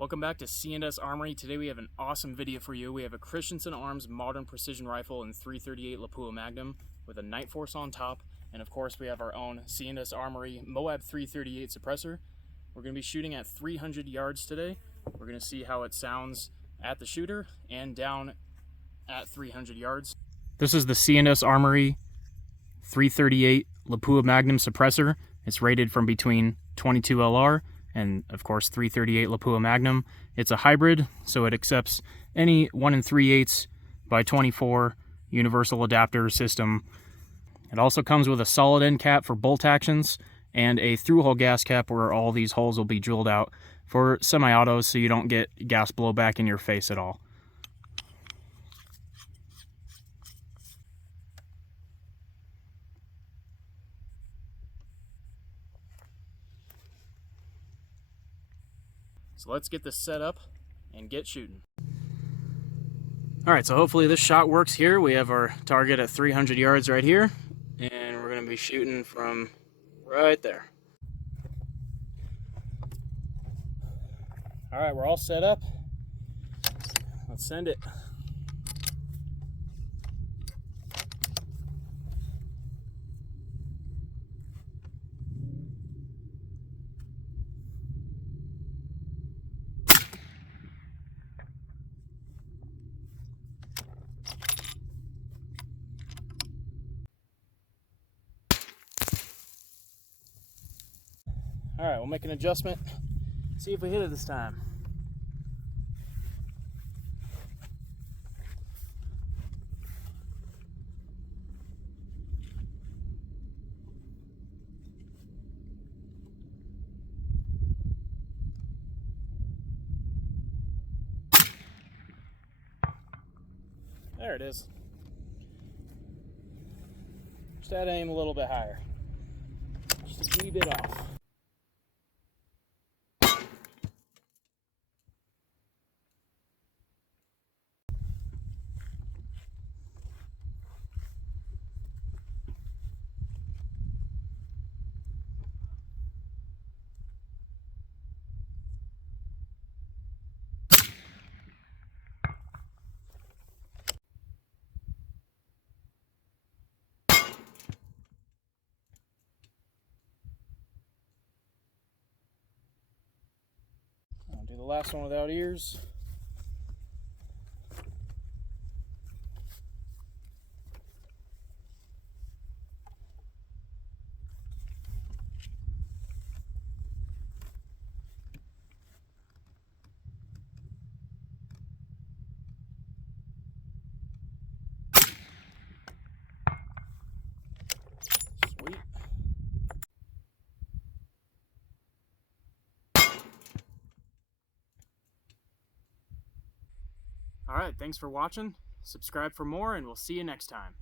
Welcome back to C&S Armory. Today we have an awesome video for you. We have a Christensen Arms modern precision rifle in 338 Lapua Magnum with a Night Force on top, and of course we have our own C&S Armory Moab 338 suppressor. We're going to be shooting at 300 yards today. We're going to see how it sounds at the shooter and down at 300 yards. This is the C&S Armory 338 Lapua Magnum suppressor. It's rated from between 22 LR and of course 338 Lapua Magnum. It's a hybrid, so it accepts any 1 3/8 by 24 universal adapter system. It also comes with a solid end cap for bolt actions and a through-hole gas cap where all these holes will be drilled out for semi-autos so you don't get gas blowback in your face at all. So let's get this set up and get shooting. Alright, so hopefully this shot works here. We have our target at 300 yards right here, and we're going to be shooting from right there. Alright, we're all set up. Let's send it. Alright, we'll make an adjustment, see if we hit it this time. There it is. Just add aim a little bit higher. Just a wee bit off. I'll do the last one without ears. Sweet. Alright, thanks for watching. Subscribe for more, and we'll see you next time.